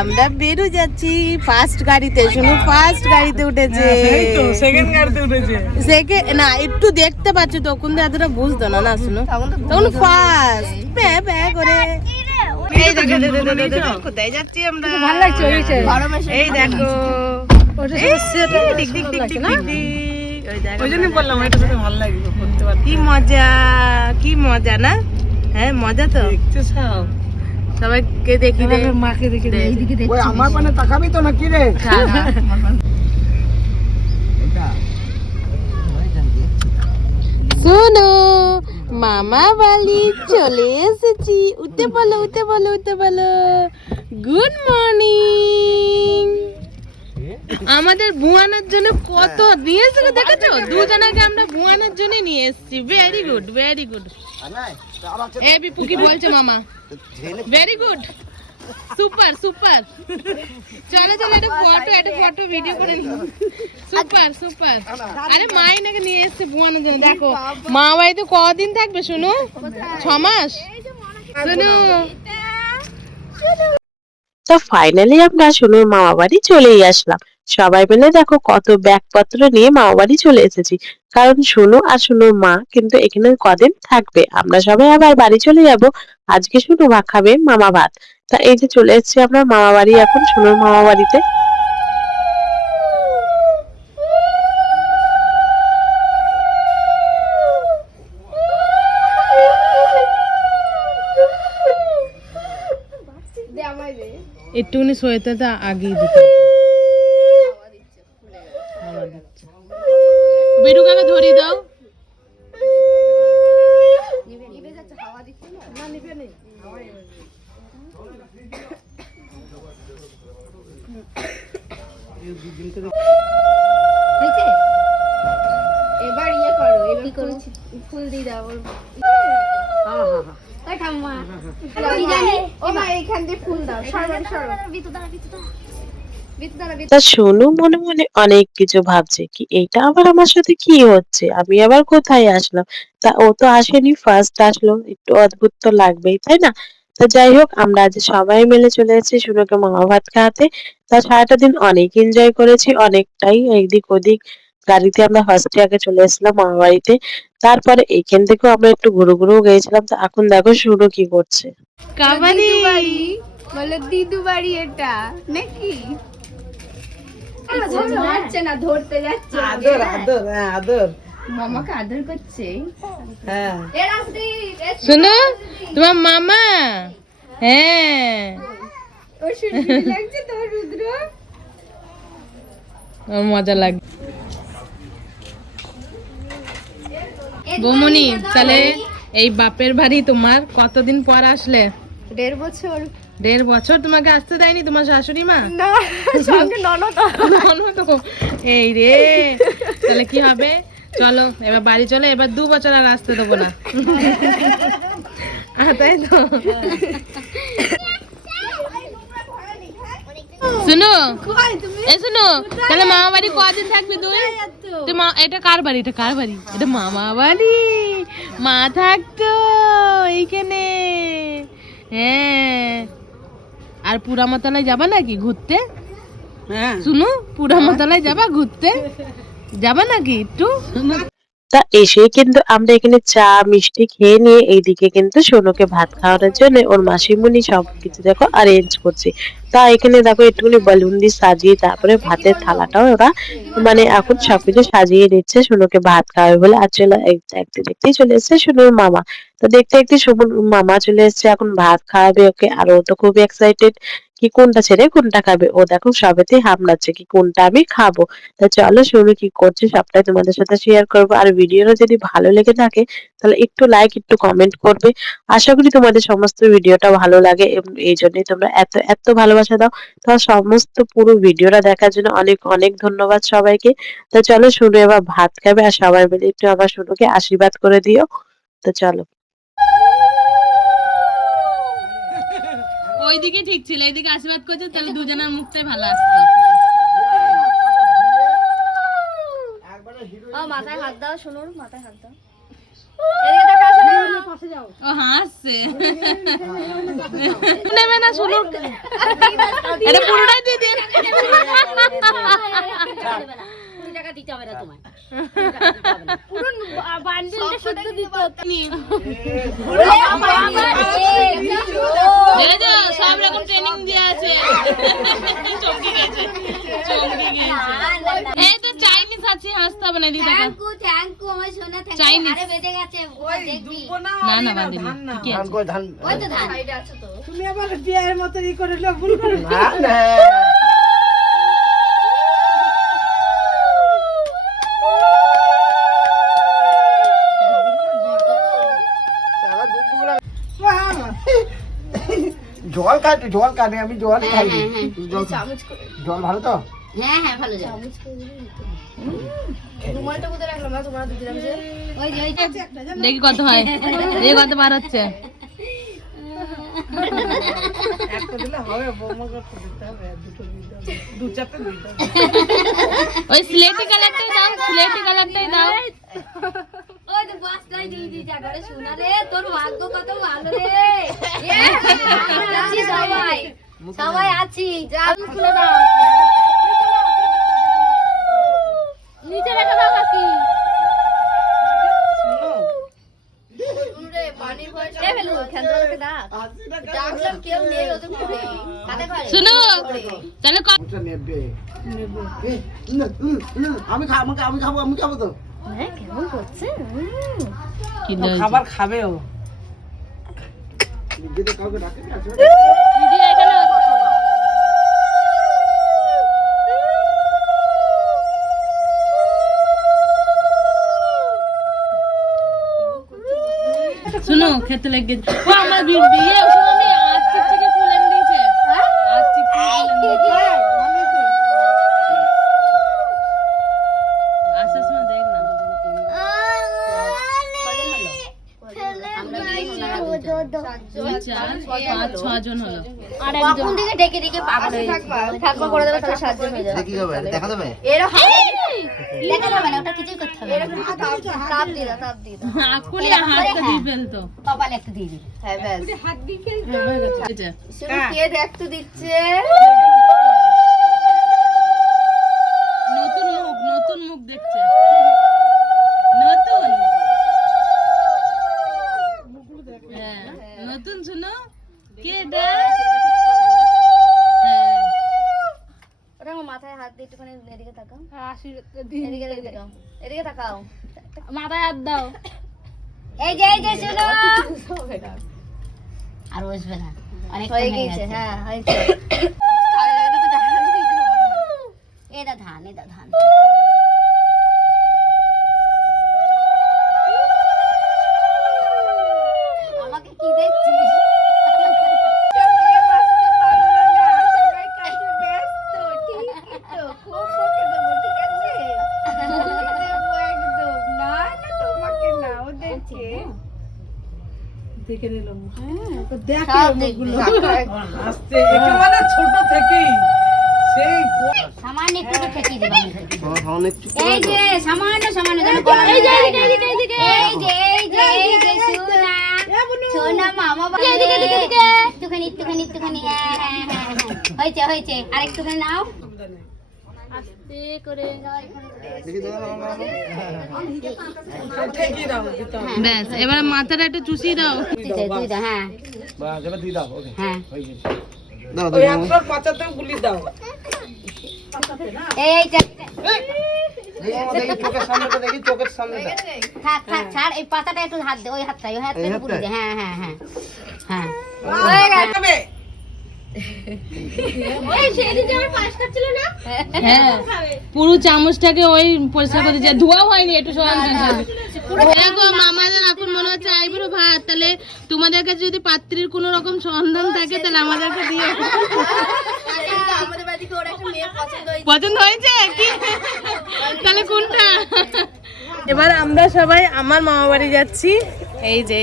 আমরা বেরো যাচ্ছি ফার্স্ট গাড়িতে। শুনো ফার্স্ট গাড়িতে উঠেছে, সেকেন্ড গাড়িতে উঠেছে। সেকেন্ড না, একটু দেখতে পাচ্ছ তখন তো এতটা বুঝতো না। না শুনো তখন ফার্স্ট প্যা প্যা করে। এই দেখো কোথায় যাচ্ছি আমরা, ভালো লাগছে। এই দেখো ওই জন্যই বললাম এটা সাথে ভালো লাগবে করতে পারতে। কি মজা, কি মজা না? হ্যাঁ মজা তো। দেখতে সব সবাইকে দেখি রে, মাকে দেখি এইদিকে দেখি। ওই আমার পানে তাকাবি তো না কি রে? শোনো মামা বাড়ি চলে এসেছি। উঠতে বলো, উঠতে বলো, উঠতে বলো। Good morning. আমাদের বুয়ানোর জন্য কত নিয়ে এসেছে দেখেছো? দুজনাকে আমরা বুয়ানোর জন্য নিয়ে এসেছি। Very good, very good. এ বিপু কি বলছে মামা? Very good, super super. চলো চলো একটা ফটো ভিডিও করে নি। Super super. আরে মাই নাকি নিয়ে এসেছে বুয়ানোর জন্য। দেখো মা বাড়িতে কদিন থাকবে শুনো? 6 মাস। শুনো তো ফাইনালি আমরা শুনুর মামা বাড়ি চলেই আসলাম। সবাই মিলে দেখো কত ব্যাগপত্র নিয়ে মামা বাড়ি চলে এসেছি, কারণ শুনু আর শুনুর মা কিন্তু এখানে কদিন থাকবে। আমরা সবাই আবার বাড়ি চলে যাব। আজকে শুনু মা খাবে মামা ভাত। তা এই যে চলে এসেছি আমরা মামা বাড়ি, এখন শুনুর মামা বাড়িতে। একটুখানি সোয়েটারটা আগিয়ে দিতে। বেরুকাকে ধরিয়ে দাও। এবার ইয়ে করো, এবার করো ফুল দিয়ে দাও। তা সোনু মনে মনে অনেক কিছু ভাবছে, কি এইটা আবার আমার সাথে কি হচ্ছে, আমি আবার কোথায় আসলাম। তা ও তো আসেনি, ফার্স্ট আসলো, একটু অদ্ভুত তো লাগবেই তাই না? তো যাই হোক, আমরা আজ সবাই মিলে চলে এসেছি সোনুকে মামা ভাত খাওয়াতে। তা সারাটা দিন অনেক এনজয় করেছি, অনেকটাই এদিক ওদিক গাড়িতে। আমরা ফার্স্টে আগে চলে এসেছিলাম মামা বাড়িতে, তারপরে এইখান থেকেও আমরা একটু ঘুরু ঘুরু গিয়েছিলাম। তো এখন দেখো সোনু কি করছে। কাবানি বলে দিদু বাড়ি এটা নাকি? না ধরতে যাচ্ছে, আদর আদর, হ্যাঁ আদর, মামাকে আদর করছে। হ্যাঁ শোনো তোমার মামা। হ্যাঁ ওর সুন্দর লাগছে তোমার রুদ্র। আমার মজা লাগে। বৌমনি তাহলে এই বাপের বাড়ি তোমার কতদিন পর আসলে? 1.5 বছর। 1.5 বছর তোমাকে আসতে দেয়নি তোমার শাশুড়ি মা? না, সঙ্গে ননদ। এই রে, তাহলে কি হবে? চলো এবার বাড়ি চলো, এবার 2 বছর আর আসতে দেবো না। তাই তো। শুনো শুনো, তাহলে মামা বাড়ি কদিন থাকবি তুই? এটা কার বাড়ি? এটা কার বাড়ি? এটা মামা বাড়ি। মা থাকতো এইখানে। হ্যাঁ, আর পুরামাতলায় যাবা নাকি ঘুরতে? হ্যাঁ শুনো পুরামাতলায় যাবা ঘুরতে? যাবা নাকি একটু? তা এসে কিন্তু আমরা এখানে চা মিষ্টি খেয়ে নিয়ে এইদিকে কিন্তু সোনুকে ভাত খাওয়ানোর জন্য ওর মাসিমণি সবকিছু দেখো অ্যারেঞ্জ করছে। তা এখানে দেখো একটুখানি বেলুন দিয়ে সাজিয়ে তারপরে ভাতের থালাটাও ওরা মানে এখন সবকিছু সাজিয়ে নিচ্ছে সোনুকে ভাত খাওয়াবে বলে। আর চলে দেখতে দেখতেই চলে এসেছে সোনুর মামা। তো দেখতে দেখতে সোনুর মামা চলে এসেছে, এখন ভাত খাওয়াবে ওকে। আর ও তো খুবই এক্সাইটেড, কি কোনটা ছেড়ে কোনটা খাবে। ও দেখো সবেতেই হামলাচ্ছে কি কোনটা আমি খাবো। তা চলো সোনু কি করছে সবটাই তোমাদের সাথে শেয়ার করবো। আর ভিডিওটা যদি ভালো লেগে থাকে তাহলে একটু লাইক একটু কমেন্ট করবে। আশা করি তোমাদের সমস্ত ভিডিওটা ভালো লাগে এবং এই জন্যই তোমরা এত এত ভালোবাসা দাও। তো সমস্ত পুরো ভিডিওটা দেখার জন্য অনেক অনেক ধন্যবাদ সবাইকে। তো চলো সোনু এবার ভাত খাবে, আর সবাই মিলে একটু আবার সোনুকে আশীর্বাদ করে দিও। তো চলো। ওইদিকে ঠিক ছিল, এইদিকে আশীর্বাদ করছে, তাহলে দুজনের মুখটাই ভালো আসতো। মাথায় হাত দাও, শুনুন মাথায় হাত দাও। এদিকে তাকা শুনুন। ও হাসছে নেবে না শুনো এটা পুরোটাই দিয়ে দিন সব রকম ট্রেনিং দিয়ে আছে চমকে গেছে এই তো চাইনিজ আছে হাসতে হবে না দিদা চাইনিজ না না বাদিনি কি আছে তুমি আবার বিয়ের মতো ই করে ভুল করে না না জল কাটে আমি জল খাই জল ভালো তো হ্যাঁ হ্যাঁ ভালো যাও রুমালটা কোথায় রাখলাম না তোমরা দিলাম যে ওই যে দেখি কত হয় এই কত বার হচ্ছে একটা দিলে হবে বৌমা করতে দিতে হবে দু চারটে দিতে হবে ওই স্লেটি কালারটাই দাও ওই তো বাসটাই দিয়ে জায়গাটা শোনা রে তোর ভাগ্য কত ভালো রে আছি সবাই আছি যা খুলে দাও নিচে রেখে দাও কাকি রে পানির ভয় এ ফেলু খেন্দরাকে ডাক ডাকলাম কেউ নেই ওতে পড়ে কানে পারে শুনো তাহলে ওটা নেবে আমি খাবো তো হ্যাঁ কেমন করছে কি খাবার খাবে ও নিজেদের কাউকে ডাকে না আসবে ভিডিও এখানে শুনো খেতে লেগে ও আমার বিয়ে শুনো আমি আজ চিকচিকে ফুল এনে দিয়েছে আজ চিকচিকে ফুল এনে দিয়েছে আসার সময় দেখ না দুই, চার, পাঁচ, 6 জন হলো আর একজন দিকে ডেকে ডেকে পাগল হয়ে থাকবা করে দেবে তাহলে 7 জন হয়ে যাবে কি হবে দেখা দেবে এরকম দেখা যাবে না ওটা কিছুই করতে হবে এরকম তাপ দিয়ে দাও আকুলি হাতটা দিয়ে ফেলতো কপালে একটু দিয়ে দিই হ্যাঁ ব্যাস এটা শুধু কে দেখতে দিচ্ছে নতুন মুখ দেখছে নতুন হ্যাঁ নতুন শুনো কে এটা হ্যাঁ ওটা আমার মাথায় হাত দিয়ে একটুখানি এদিকে তাকাও এদিকে তাকাও মাথায় হাত দাও এই যে শুনো আর বসবে না অনেক হয়ে গেছে হ্যাঁ হয়েছে এটা ধান আমাকে কি দেখছিস দেখে নিলাম সব দেখবে আস্তে একেবারে ছোট থেকেই সেই সামান্য একটু খেতে দিবা এই যে সামান্য এই যে সোনা মামা বাবা একটুখানি হ্যাঁ হয়েছে আর একটুখানি নাও আস্তে করে ব্যাস এবার মাথাটা একটু চুষিয়ে দাও তুই দাও হ্যাঁ বাস এবার দিয়ে দাও ওকে হ্যাঁ হয়ে গেছে দাও ওই একটার পাঁচাতে গুলি দাও এই দেখি চোখের সামনেটা দেখি চোখের সামনেটা থাক ছাড় এই পাতাটা একটু হাত দে ওই হাতটাই পুরো দে হ্যাঁ হয়ে গেছে ওই সেদিকে আমার পাঁচটা ছিল না হ্যাঁ পুরো চামচটাকে ওই পরিষ্কার করে দিয়ে ধোয়া হয়নি একটু সরান দেখো আমাদের এখন মনে হচ্ছে আইবুড়ো ভাত তাহলে তোমাদের কাছে যদি পাত্রীর কোনো রকম সন্ধান থাকে তাহলে আমাদেরকে দিও আমাদের বাড়িতে ওর একটা মেয়ে পছন্দ হয়েছে কি তাহলে কোনটা এবার আমরা সবাই আমার মামা বাড়ি যাচ্ছি এই যে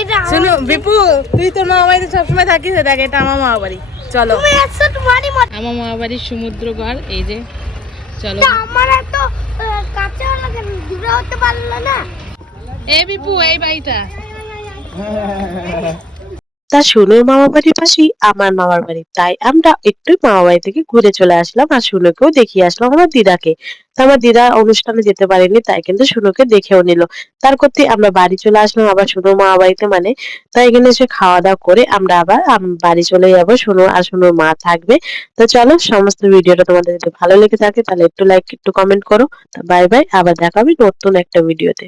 এটা শুনো বিপু তুই তোর মামা বাড়িতে সবসময় থাকিস দেখ এটা আমার মামা বাড়ি চলো আমার মামা বাড়ির সমুদ্র ঘর এই যে চলো আমার এত কাছে হলো কেন দূরে হতে পারলো না এ বিপু এই বাড়িটা তা শুনুর মামা বাড়ির পাশেই আমার মামার বাড়ি, তাই আমরা একটু মামা বাড়ি থেকে ঘুরে চলে আসলাম আর শুনুকেও দেখিয়ে আসলাম আমার দিদাকে। তো আমার দিদা অনুষ্ঠানে যেতে পারেনি, তাই কিন্তু শুনুকে দেখেও নিল। তার করতে আমরা বাড়ি চলে আসলাম আবার শুনুর মামা বাড়িতে, মানে তাই এখানে এসে খাওয়া দাওয়া করে আমরা আবার বাড়ি চলে যাবো। শুনু আর শুনুর মা থাকবে। তো চলো, সমস্ত ভিডিওটা তোমাদের যদি ভালো লেগে থাকে তাহলে একটু লাইক একটু কমেন্ট করো। বাই বাই, আবার দেখা হবে নতুন একটা ভিডিওতে।